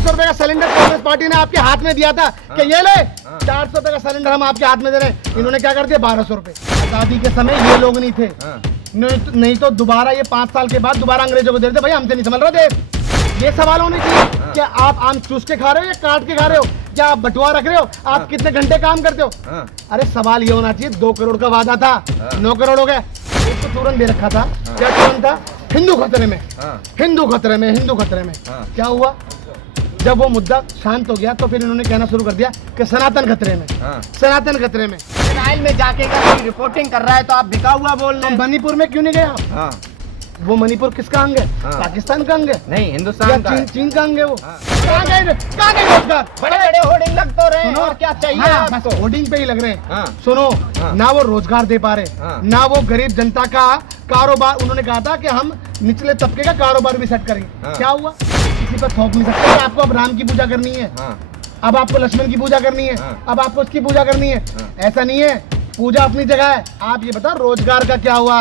400 रुपए का cylinder Congress party ने आपके हाथ में दिया था कि ये ले 400 रुपए का सिलेंडर हम आपके हाथ में दे रहे हैं। इन्होंने क्या कर दिया 1200 रुपए। आजादी के समय ये लोग नहीं थे, नहीं तो दोबारा ये 5 साल के बाद दोबारा अंग्रेजों को दे देते। भाई हमसे नहीं समझ रहे देश। ये सवाल होने चाहिए कि आप आम चूस के खा रहे हो या काट के खा रहे हो, क्या आप बटुआ रख रहे हो, आप कितने घंटे काम करते हो। अरे सवाल ये होना चाहिए 2 करोड़ का वादा था 9 करोड़ हो गया। एक तो तुरंत दे रखा था, क्या तुरंत था, हिंदू खतरे में, हिंदू खतरे में, हिंदू खतरे में। क्या हुआ, जब वो मुद्दा शांत हो गया तो फिर इन्होंने कहना शुरू कर दिया कि सनातन खतरे में, सनातन खतरे में। इजराइल में जाके अगर रिपोर्टिंग कर रहा है तो आप बिका हुआ बोल रहे हैं। मणिपुर में क्यों नहीं गए आप? वो मणिपुर किसका अंग है? पाकिस्तान का अंग है? नहीं, हिंदुस्तान का, चीन का अंग है वो। कहाँ गए रोजगार? बड़े बड़े होर्डिंग लग तो रहे हैं, और क्या चाहिए आपको? होर्डिंग पे ही लग रहे हैं। सुनो, ना वो रोजगार दे पा रहे, ना वो गरीब जनता का कारोबार। उन्होंने कहा था कि हम निचले तबके का कारोबार भी सेट करेंगे। क्या हुआ? किसी पर थोप नहीं सकते। आपको अब राम की पूजा करनी है, अब आपको लक्ष्मण की पूजा करनी है, अब आपको उसकी पूजा करनी है। ऐसा नहीं है, पूजा अपनी जगह है। आप ये बताओ रोजगार का क्या हुआ,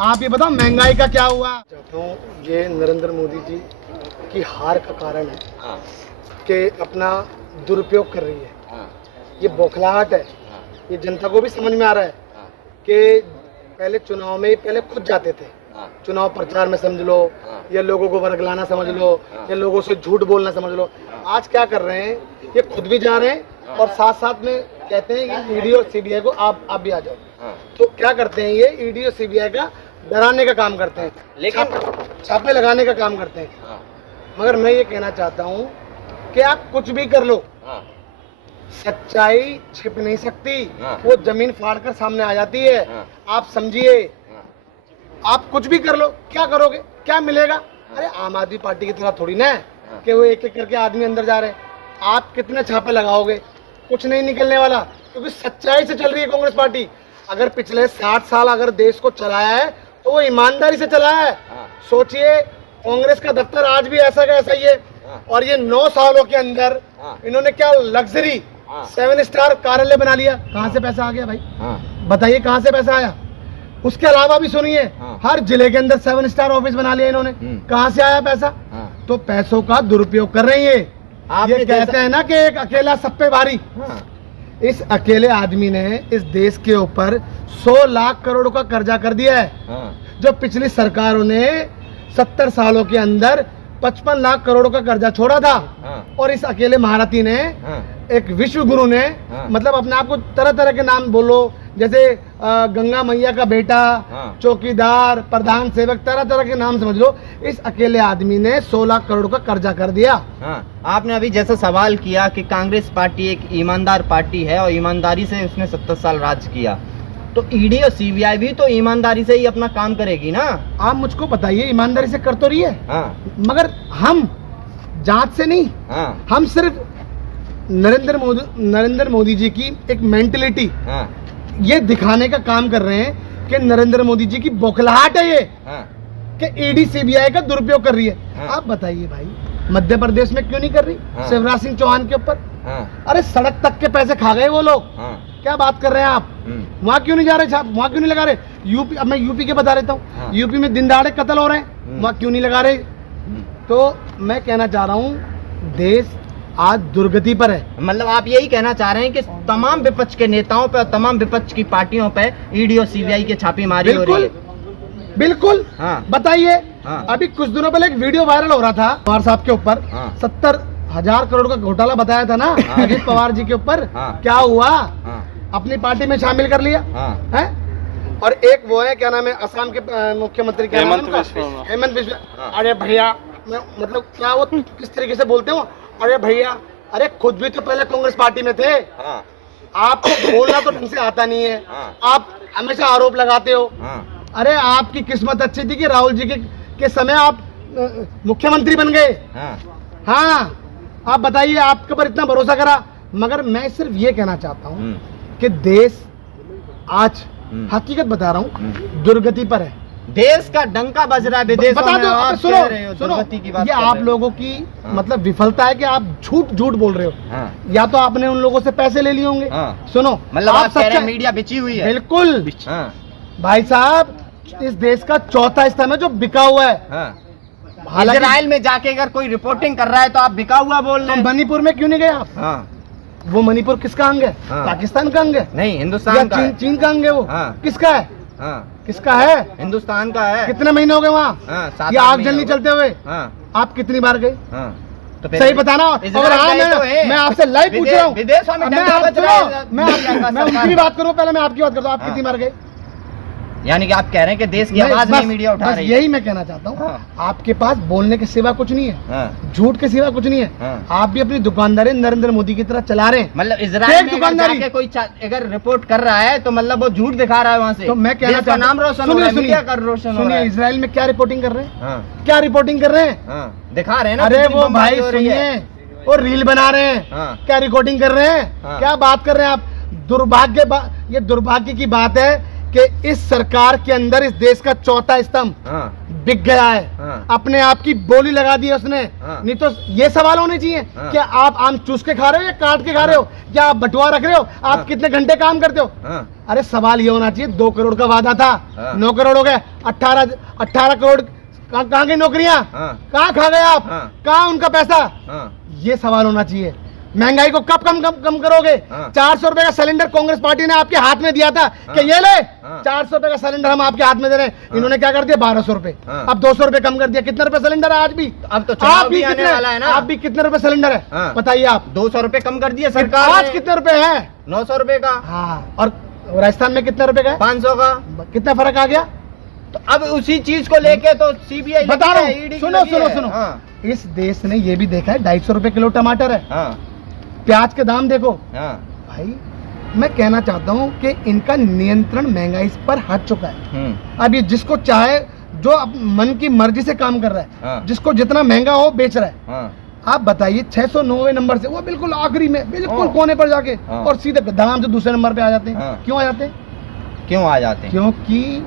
आप ये बताओ महंगाई का क्या हुआ। चाहता हूँ ये नरेंद्र मोदी जी की हार का कारण है कि अपना दुरुपयोग कर रही है। ये बौखलाहट है, ये जनता को भी समझ में आ रहा है कि पहले चुनाव में पहले खुद जाते थे, चुनाव प्रचार में समझ लो, या लोगों को वर्गलाना समझ लो, या लोगों से झूठ बोलना समझ लो। आज क्या कर रहे हैं, ये खुद भी जा रहे हैं और साथ साथ में कहते हैं कि ईडी और सीबीआई को आप भी आ जाओ। तो क्या करते हैं, ये ईडी और सीबीआई का डराने का काम करते हैं, लेकिन छापे लगाने का काम करते हैं। मगर मैं ये कहना चाहता हूँ कि आप कुछ भी कर लो, सच्चाई छिप नहीं सकती, वो जमीन फाड़ कर सामने आ जाती है। आप समझिए, आप कुछ भी कर लो, क्या करोगे, क्या मिलेगा? अरे आम आदमी पार्टी की तरह थोड़ी ना है कि वो एक एक करके आदमी अंदर जा रहे हैं। आप कितने छापे लगाओगे, कुछ नहीं निकलने वाला, क्योंकि सच्चाई से चल रही है कांग्रेस पार्टी। अगर पिछले 60 साल अगर देश को चलाया है तो वो ईमानदारी से चलाया है। सोचिए, कांग्रेस का दफ्तर आज भी ऐसा का ऐसा ही है, और ये 9 सालों के अंदर इन्होंने क्या लग्जरी 7 स्टार कार्यालय बना लिया। कहाँ से पैसा आ गया भाई, बताइए कहाँ से पैसा आया? उसके अलावा भी सुनिए, हर जिले के अंदर 7 स्टार ऑफिस बना लिया इन्होंने। कहाँ से आया पैसा? तो पैसों का दुरुपयोग कर रही है। आप ये कहते हैं ना कि एक अकेला सब पे भारी। इस अकेले आदमी ने इस देश के ऊपर 100 लाख करोड़ का कर्जा कर दिया है, जो पिछली सरकारों ने 70 सालों के अंदर 55 लाख करोड़ का कर्जा छोड़ा था। और इस अकेले महारथी ने, एक विश्व गुरु ने, मतलब अपने आप को तरह तरह के नाम बोलो, जैसे गंगा मैया का बेटा, चौकीदार, प्रधान सेवक, तरह तरह के नाम समझ लो। इस अकेले आदमी ने 100 लाख करोड़ का कर्जा कर दिया। आपने अभी जैसा सवाल किया कि कांग्रेस पार्टी एक ईमानदार पार्टी है और ईमानदारी से उसने 70 साल राज किया, तो ईडी और सीबीआई भी तो ईमानदारी से ही अपना काम करेगी ना। आप मुझको बताइए, ईमानदारी से कर तो रही है, मगर हम जांच से नहीं, हम सिर्फ नरेंद्र मोदी जी की एक मेंटलिटी ये दिखाने का काम कर रहे हैं कि नरेंद्र मोदी जी की बौखलाहट है ये, कि ईडी सीबीआई का दुरुपयोग कर रही है। आप बताइए भाई, मध्य प्रदेश में क्यों नहीं कर रही? शिवराज सिंह चौहान के ऊपर, अरे सड़क तक के पैसे खा गए वो लोग। क्या बात कर रहे हैं आप? वहाँ क्यों नहीं जा रहे छाप, वहाँ क्यों नहीं लगा रहे? यूपी, अब मैं यूपी के बता देता हूँ, यूपी में दिन दहाड़े कत्ल हो रहे हैं, वहाँ क्यों नहीं लगा रहे? तो मैं कहना चाह रहा हूँ, देश आज दुर्गति पर है। मतलब आप यही कहना चाह रहे हैं कि तमाम विपक्ष के नेताओं पर, तमाम विपक्ष की पार्टियों पर ईडी और सीबीआई की छापेमारी हो रही है। बिल्कुल। बताइए, अभी कुछ दिनों पहले एक वीडियो वायरल हो रहा था पवार साहब के ऊपर, 70,000 करोड़ का घोटाला बताया था ना अजित पवार जी के ऊपर। क्या हुआ? अपनी पार्टी में शामिल कर लिया है। और एक वो है, क्या नाम है, असम के मुख्यमंत्री, क्या नाम है, हेमंत बिस्वा। अरे भैया, मतलब क्या वो किस तरीके से बोलते हो? अरे भैया, अरे खुद भी तो पहले कांग्रेस पार्टी में थे। आपको बोलना तो ढंग से आता नहीं है, आप हमेशा आरोप लगाते हो। अरे आपकी किस्मत अच्छी थी कि राहुल जी के समय आप मुख्यमंत्री बन गए। हाँ, आप बताइए, आपके ऊपर इतना भरोसा करा। मगर मैं सिर्फ ये कहना चाहता हूँ कि देश आज, हकीकत बता रहा हूँ, दुर्गति पर है। देश का डंका बज रहा है विदेशों में। आप सुनो, ये आप लोगों की मतलब विफलता है कि आप झूठ बोल रहे हो। या तो आपने उन लोगों से पैसे ले लिए होंगे। सुनो, मतलब आप कह रहे हैं मीडिया बिची हुई है। बिल्कुल भाई साहब, इस देश का चौथा स्तंभ है जो बिका हुआ है। हालांकि इजराइल में जाके अगर कोई रिपोर्टिंग कर रहा है तो आप बिका हुआ बोल रहे तो हैं। मणिपुर में क्यों नहीं गए आप? हाँ, वो मणिपुर किसका अंग है? हाँ। पाकिस्तान का अंग है नहीं, या हिंदुस्तान का चीन है। चीन का अंग है? वो हाँ। किसका है? हाँ, किसका है? हिंदुस्तान का है। कितने महीने हो गए वहाँ? हाँ, 7-8 ये आग महीने जलनी हो गए। चलते हुए हाँ, आप कितनी बार गए? हाँ, तो फिर सही बताना। इजराइल और हाँ, गए तो है। मैं आपसे लाइव पूछ रहा हूँ। विदेशों में मैं डंडा आप बज रहा है। मैं उनकी बात करूँ, पहले मैं आपकी बात करता हूँ। आप हाँ। कितनी बार गए? यानी कि आप कह रहे हैं कि देश की आवाज बस- नहीं मीडिया उठा बस रही है। यही मैं कहना चाहता हूँ। हाँ। आपके पास बोलने के सिवा कुछ नहीं है, हाँ, झूठ के सिवा कुछ नहीं है। हाँ। आप भी अपनी दुकानदारी नरेंद्र मोदी की तरह चला रहे हैं। मतलब इजराइल फेक में अगर दुकानदारी। जाके कोई अगर रिपोर्ट कर रहा है तो मतलब वो झूठ दिखा रहा है वहाँ से। तो मैं कहना देश का चाहता नाम हूँ, रोशन हो रहा है, सुनिए मीडिया का रोशन हो रहा सुनिए, है। इजराइल में क्या रिपोर्टिंग कर रहे हैं? हाँ, क्या रिपोर्टिंग कर रहे हैं? हाँ, दिखा रहे हैं ना। अरे कितनी वो बमबारी भाई हो रही है। सुनिए, वो रील बना रहे हैं। हाँ। क्या रिकॉर्डिंग कर रहे हैं? हाँ। क्या बात कर रहे हैं आप? ये दुर्भाग्य की बात है कि इस सरकार के अंदर इस देश का चौथा स्तंभ हाँ, बिक गया है। हाँ। अपने आप की बोली लगा दी है उसने। हाँ। नहीं तो ये सवाल होने चाहिए, हाँ। क्या आप आम चूस के खा रहे हो या काट के खा रहे हो, या आप बटुआ रख रहे हो, आप हाँ। कितने घंटे काम करते हो? हाँ, अरे सवाल ये होना चाहिए, 2 करोड़ का वादा था, हाँ। 9 करोड़ हो गए, 18 करोड़ कहाँ गई नौकरियां? हाँ, कहाँ खा गए आप? हाँ। कहाँ उनका पैसा? हाँ, ये सवाल होना चाहिए। महंगाई को कब कम करोगे? हाँ। 400 रुपए का सिलेंडर कांग्रेस पार्टी ने आपके हाथ में दिया था हाँ। कि ये ले, हाँ। 400 रुपए का सिलेंडर हम आपके हाथ में दे रहे हैं। हाँ। इन्होंने क्या कर दिया? 1200 रुपए। हाँ। अब 200 रुपए कम कर दिया। कितने रुपए सिलेंडर है आज भी? अब तो चुनाव आप भी भी आने कितने, वाला है ना। आप भी कितने रुपए सिलेंडर है? हाँ। बताइए आप। 200 रुपए कम कर दिए सरकार आज ने। कितने रुपए है? 900 रुपए का। हाँ, और राजस्थान में कितने रुपए का है? 500 का। कितना फर्क आ गया? तो अब उसी चीज को लेके तो सीबीआई बता रहा हूँ, सुनो। हाँ, इस देश ने ये भी देखा है 250 रुपए किलो टमाटर है। हाँ, प्याज के दाम देखो हाँ, भाई। मैं कहना चाहता हूँ कि इनका नियंत्रण महंगाई पर हट चुका है। अब ये जिसको चाहे, जो मन की मर्जी से काम कर रहा है, हाँ। जिसको जितना महंगा हो बेच रहा है। हाँ, आप बताइए 690 नंबर से वो बिल्कुल आखिरी में, बिल्कुल हाँ। कोने पर जाके, हाँ। और सीधे धाम से दूसरे नंबर पे आ जाते हैं। हाँ। क्यों आ जाते हैं? क्यों आ जाते हैं? क्योंकि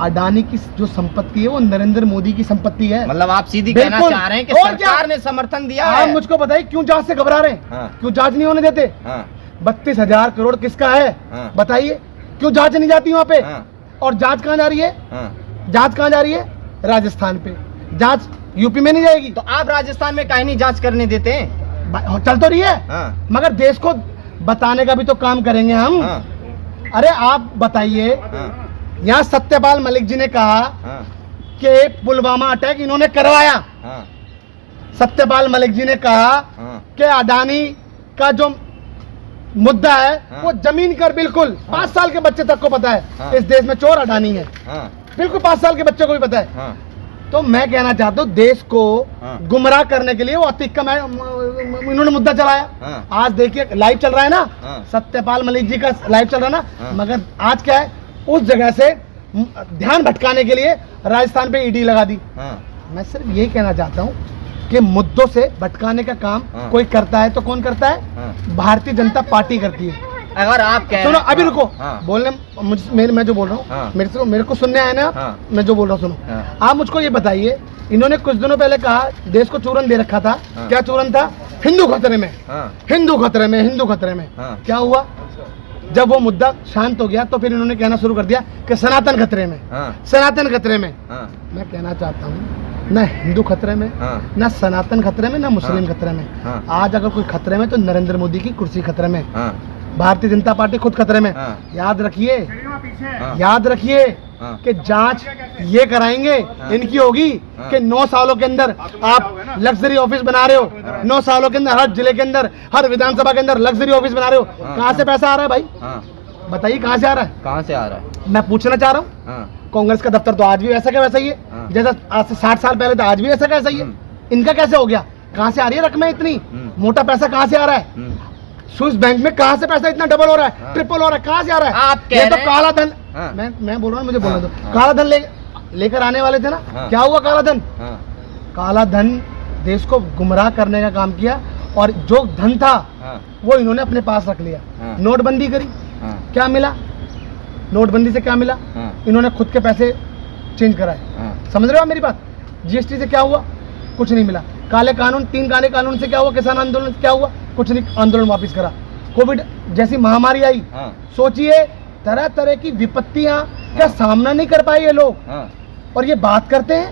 अडानी की जो संपत्ति है वो नरेंद्र मोदी की संपत्ति है। मतलब आप सीधी कहना बिल्कुल। चाह रहे हैं कि और क्या? सरकार ने समर्थन दिया आप है। मुझको बताइए क्यों जांच से घबरा रहे हैं? हाँ, क्यों जांच नहीं होने देते? हाँ, 32,000 करोड़ किसका है? हाँ। बताइए, क्यों जांच नहीं जाती वहाँ पे? हाँ, और जांच कहाँ जा रही है? हाँ। जांच कहाँ जा रही है? राजस्थान पे। जांच यूपी में नहीं जाएगी। तो आप राजस्थान में काहे नहीं जांच करने देते हैं? चल तो रही है, हाँ, मगर देश को बताने का भी तो काम करेंगे हम। हाँ, अरे आप बताइए, हाँ, यहाँ सत्यपाल मलिक जी ने कहा हाँ, कि पुलवामा अटैक इन्होंने करवाया। हाँ, सत्यपाल मलिक जी ने कहा हाँ, कि अडानी का जो मुद्दा है हाँ। वो जमीन कर, बिल्कुल 5 साल के बच्चे तक को पता है। हाँ। इस देश में चोर अडानी है, हाँ, बिल्कुल 5 साल के बच्चे को भी पता है। हाँ, तो मैं कहना चाहता हूँ, देश को हाँ। गुमराह करने के लिए वो अतिक्रम इन्होंने मुद्दा चलाया। हाँ। आज देखिए लाइव चल रहा है ना, हाँ। सत्यपाल मलिक जी का लाइव चल रहा है ना। हाँ। मगर आज क्या है, उस जगह से ध्यान भटकाने के लिए राजस्थान पे ईडी लगा दी। हाँ, मैं सिर्फ यही कहना चाहता हूँ कि मुद्दों से भटकाने का काम हाँ। कोई करता है तो कौन करता है? हाँ। भारतीय जनता पार्टी करती है। अगर आप कह सुनो, रहे हैं- अभी रुको, हाँ, बोलने मैं जो बोल रहा हूँ, हाँ। मेरे को सुनने आए ना आप? हाँ। मैं जो बोल रहा हूँ सुनो। हाँ। आप मुझको ये बताइए, इन्होंने कुछ दिनों पहले कहा देश को चूरन दे रखा था। हाँ। क्या चूरन था? हिंदू खतरे में, हाँ, हिंदू खतरे में, हिंदू खतरे में। हाँ। क्या हुआ? जब वो मुद्दा शांत हो गया तो फिर इन्होंने कहना शुरू कर दिया कि सनातन खतरे में, हाँ, सनातन खतरे में। हाँ, मैं कहना चाहता हूँ, न हिंदू खतरे में, हाँ, न सनातन खतरे में, न मुस्लिम हाँ। खतरे में। हाँ। आज अगर कोई खतरे में तो नरेंद्र मोदी की कुर्सी खतरे में, हाँ, भारतीय जनता पार्टी खुद खतरे में। हाँ। याद रखिए, हाँ। याद रखिए हाँ। कि जांच ये कराएंगे, इनकी होगी हाँ। कि 9 सालों के अंदर आप लग्जरी ऑफिस बना रहे हो। 9 सालों के अंदर हर जिले के अंदर, हर विधानसभा के अंदर लग्जरी ऑफिस बना रहे हो। हाँ। कहाँ से पैसा आ रहा है भाई? हाँ, बताइए कहाँ से आ रहा है? कहाँ से आ रहा है? मैं पूछना चाह रहा हूँ। हाँ, कांग्रेस का दफ्तर तो आज भी वैसा का वैसा ही है, हाँ। जैसा आज से 60 साल पहले था, आज भी वैसा का वैसा ही है। इनका कैसे हो गया? कहाँ से आ रही है रकमें इतनी? मोटा पैसा कहाँ से आ रहा है? स्विस बैंक में कहाँ से पैसा इतना डबल हो रहा है, हाँ। ट्रिपल हो रहा है? कहाँ से आ रहा है? आप कह ये तो रहे हैं- काला धन। हाँ। मैं बोल रहा हूँ, मुझे बोलने दो। हाँ। काला धन लेकर आने वाले थे ना। हाँ। क्या हुआ? काला धन, हाँ, काला धन देश को गुमराह करने का काम किया, और जो धन था हाँ, वो इन्होंने अपने पास रख लिया। हाँ। नोटबंदी करी, हाँ, क्या मिला? नोटबंदी से क्या मिला? हाँ, इन्होंने खुद के पैसे चेंज कराए। हाँ, समझ रहे हो आप मेरी बात? जीएसटी से क्या हुआ? कुछ नहीं मिला। काले कानून, 3 काले कानून से क्या हुआ? किसान आंदोलन से क्या हुआ? कुछ नहीं, आंदोलन वापस करा। कोविड जैसी महामारी आई, हाँ, सोचिए तरह तरह की विपत्तियां का सामना नहीं कर पाए ये लोग। हाँ, और ये बात करते हैं,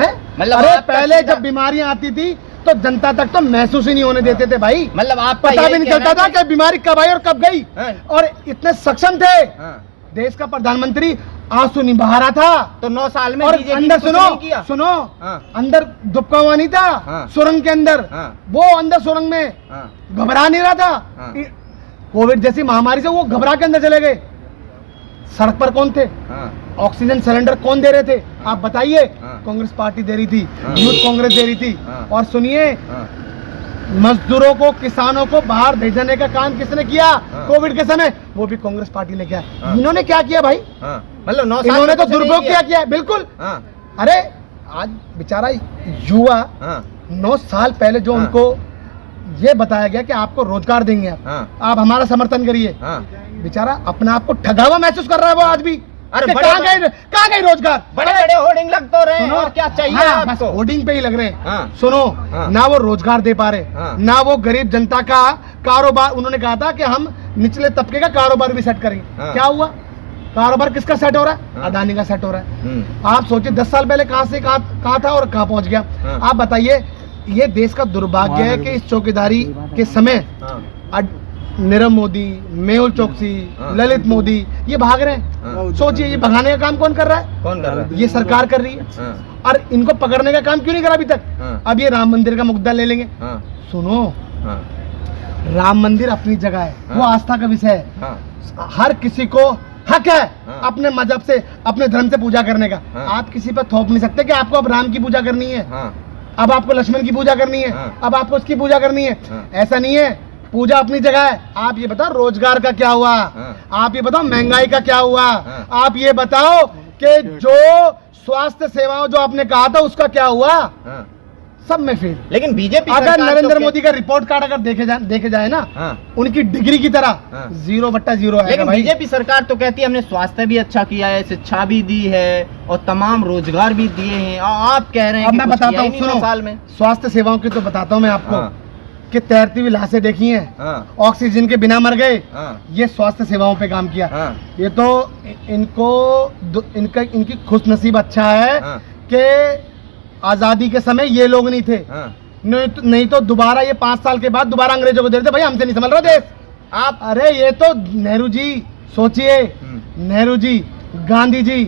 हैं? मतलब अरे आपका पहले सीधा- जब बीमारियां आती थी तो जनता तक तो महसूस ही नहीं होने देते थे भाई, मतलब आपका पता यही भी नहीं कहना चलता था है कि बीमारी कब आई और कब गई। हाँ। और इतने सक्षम थे, हाँ। देश का प्रधानमंत्री आंसू नहीं बहा रहा था, तो 9 साल में और बीजेपी ने अंदर कुछ सुनो नहीं किया। सुनो हाँ। अंदर दुबका नहीं था, हाँ। सुरंग के अंदर, हाँ। वो अंदर सुरंग में हाँ। घबरा नहीं रहा था। हाँ। कोविड जैसी महामारी से वो घबरा के अंदर चले गए। सड़क पर कौन थे? हाँ। ऑक्सीजन सिलेंडर कौन दे रहे थे? आप बताइए। हाँ। कांग्रेस पार्टी दे रही थी, हाँ। यूथ कांग्रेस दे रही थी। हाँ। और सुनिए, हाँ। मजदूरों को, किसानों को बाहर भेजने का काम किसने किया? हाँ। कोविड के समय वो भी कांग्रेस पार्टी ने किया। हाँ। इन्होंने क्या किया भाई? हाँ। मतलब 9 साल इन्होंने में तो कुछ नहीं दुरुपयोग किया है, बिल्कुल। हाँ। अरे आज बेचारा युवा, हाँ। 9 साल पहले जो हाँ। उनको ये बताया गया कि आपको रोजगार देंगे, हाँ। आप हमारा समर्थन करिए, हाँ। बेचारा अपने आप को ठगा हुआ महसूस कर रहा है वो आज भी। अरे कि बड़े- कहाँ गए रोजगार? बड़े बड़े होर्डिंग लग तो रहे हैं, सुनो, और क्या चाहिए हाँ, बस आपको? होर्डिंग पे ही लग रहे हैं। हाँ। सुनो, हाँ। ना वो रोजगार दे पा रहे, हाँ। ना वो गरीब जनता का कारोबार। उन्होंने कहा था कि हम निचले तबके का कारोबार भी सेट करेंगे। हाँ। क्या हुआ? कारोबार किसका सेट हो रहा है? हाँ। अडानी का सेट हो रहा है। आप सोचिए 10 साल पहले कहाँ था और कहाँ पहुंच गया। हाँ। आप बताइए, ये देश का दुर्भाग्य है कि इस चौकीदारी के समय नीरव मोदी, मेहुल चोकसी, हाँ। ललित मोदी ये भाग रहे हाँ। हैं। सोचिए, ये भगाने का काम कौन कर रहा है? कौन कर रहा है? ये सरकार कर रही है। हाँ। और इनको पकड़ने का काम क्यों नहीं करा अभी तक? हाँ। अब ये राम मंदिर का मुद्दा ले लेंगे। हाँ। सुनो, हाँ। राम मंदिर अपनी जगह है, वो हाँ। आस्था का विषय है। हाँ। हर किसी को हक है हाँ। अपने मजहब से, अपने धर्म से पूजा करने का। हाँ। आप किसी पर थोप नहीं सकते कि आपको अब राम की पूजा करनी है, हाँ। अब आपको लक्ष्मण की पूजा करनी है, हाँ। अब आपको उसकी पूजा करनी है। हाँ। ऐसा नहीं है, पूजा अपनी जगह है। आप ये बताओ रोजगार का क्या हुआ? हाँ। आप ये बताओ महंगाई का क्या हुआ? हाँ। आप ये बताओ कि जो स्वास्थ्य सेवाओं जो आपने कहा था उसका क्या हुआ? हाँ। सब में फेल। लेकिन बीजेपी अगर नरेंद्र मोदी का रिपोर्ट कार्ड अगर देखे जाए ना, हाँ। उनकी डिग्री की तरह हाँ। 0/0 आएगा लेकिन भाई। बीजेपी सरकार तो कहती है हमने स्वास्थ्य भी अच्छा किया है, शिक्षा भी दी है और तमाम रोजगार भी दिए हैं, और आप कह रहे हैं अब कि मैं कुछ बताता किया ही हूँ, नहीं 9 सुनो, साल में। स्वास्थ्य सेवाओं की तो बताता हूँ मैं आपको हाँ। कि तैरती हुई लाशें देखी हैं, हाँ। ऑक्सीजन के बिना मर गए, हाँ। ये स्वास्थ्य सेवाओं पे काम किया। हाँ। ये तो इनकी खुशनसीब अच्छा है हाँ। कि आजादी के समय ये लोग नहीं थे। हाँ। नहीं तो दोबारा ये 5 साल के बाद दोबारा अंग्रेजों को दे देते। भाई हमसे नहीं संभल रहा देश। आप अरे ये तो नेहरू जी, सोचिए, नेहरू जी, गांधी जी,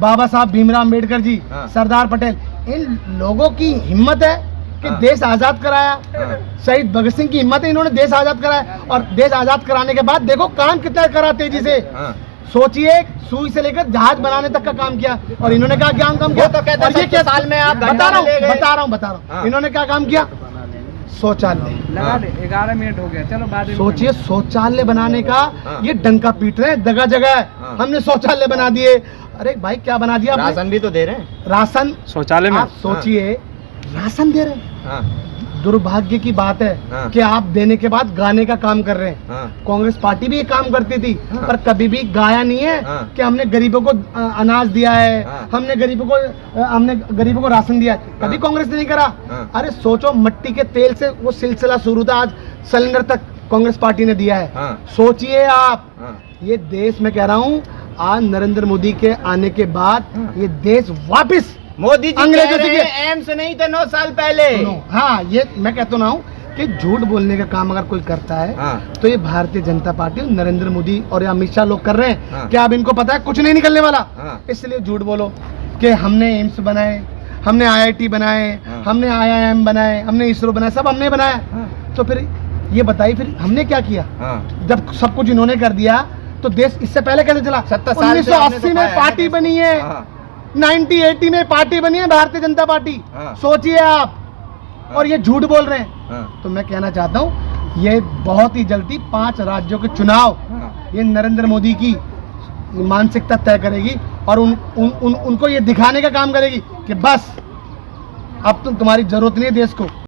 बाबा साहब भीमराव अम्बेडकर जी, हाँ। सरदार पटेल, इन लोगों की हिम्मत है कि हाँ। देश आजाद कराया। हाँ। शहीद भगत सिंह की हिम्मत है, इन्होंने देश आजाद कराया। और देश आजाद कराने के बाद देखो काम कितना करा तेजी से। हाँ। सोचिए, सुई से लेकर जहाज बनाने तक का काम किया। और इन्होंने क्या काम वो किया? तो कहते हैं और ये 70 क्या साल में आप बता घंटा रहा हूँ ले गए। बता रहा हाँ। हूँ इन्होंने क्या काम किया? शौचालय। लगा दे, 11 मिनट हो गया, चलो बाद में। सोचिए, शौचालय बनाने का हाँ। ये डंका पीट रहे हैं जगह जगह। हाँ। हमने शौचालय बना दिए। अरे भाई क्या बना दिया आपने? राशन भी तो दे रहे हैं। राशन शौचालय में आप सोचिए, राशन दे रहे हैं। हाँ। दुर्भाग्य की बात है हाँ। कि आप देने के बाद गाने का काम कर रहे हैं। हाँ। कांग्रेस पार्टी भी ये काम करती थी, हाँ। पर कभी भी गाया नहीं है हाँ। कि हमने गरीबों को अनाज दिया है, हाँ। हमने गरीबों को राशन दिया है। कभी हाँ। कांग्रेस ने नहीं करा। हाँ। अरे सोचो, मिट्टी के तेल से वो सिलसिला शुरू था, आज सिलेंडर तक कांग्रेस पार्टी ने दिया है। हाँ। सोचिए आप, हाँ। ये देश में कह रहा हूँ, आज नरेंद्र मोदी के आने के बाद हाँ। ये देश वापिस मोदी जी अंग्रेजों कह से रहे ये- हैं एम्स नहीं थे 9 साल पहले। सुनो, हाँ, ये मैं कहता ना हूँ कि झूठ बोलने का काम अगर कोई करता है हाँ। तो ये भारतीय जनता पार्टी और नरेंद्र मोदी और ये अमित शाह लोग कर रहे हैं। हाँ। क्या अब इनको पता है कुछ नहीं निकलने वाला? हाँ। इसलिए झूठ बोलो कि हमने एम्स बनाए, हमने IIT बनाए, हाँ। हमने IIM बनाए, हमने इसरो बनाए, सब हमने बनाया। हाँ। तो फिर ये बताइए, फिर हमने क्या किया? हाँ। जब सब कुछ इन्होंने कर दिया तो देश इससे पहले कैसे चला? 70 साल से आपने 1980 तो में खाया पार्टी है बनी है, हाँ। 1980 में पार्टी बनी है भारतीय जनता पार्टी। हाँ। सोचिए आप, और ये झूठ बोल रहे हैं। हाँ। तो मैं कहना चाहता हूँ, ये बहुत ही जल्दी 5 राज्यों के चुनाव हाँ। ये नरेंद्र मोदी की मानसिकता तय करेगी और उनको ये दिखाने का काम करेगी कि बस अब तो तुम्हारी जरूरत नहीं है देश को।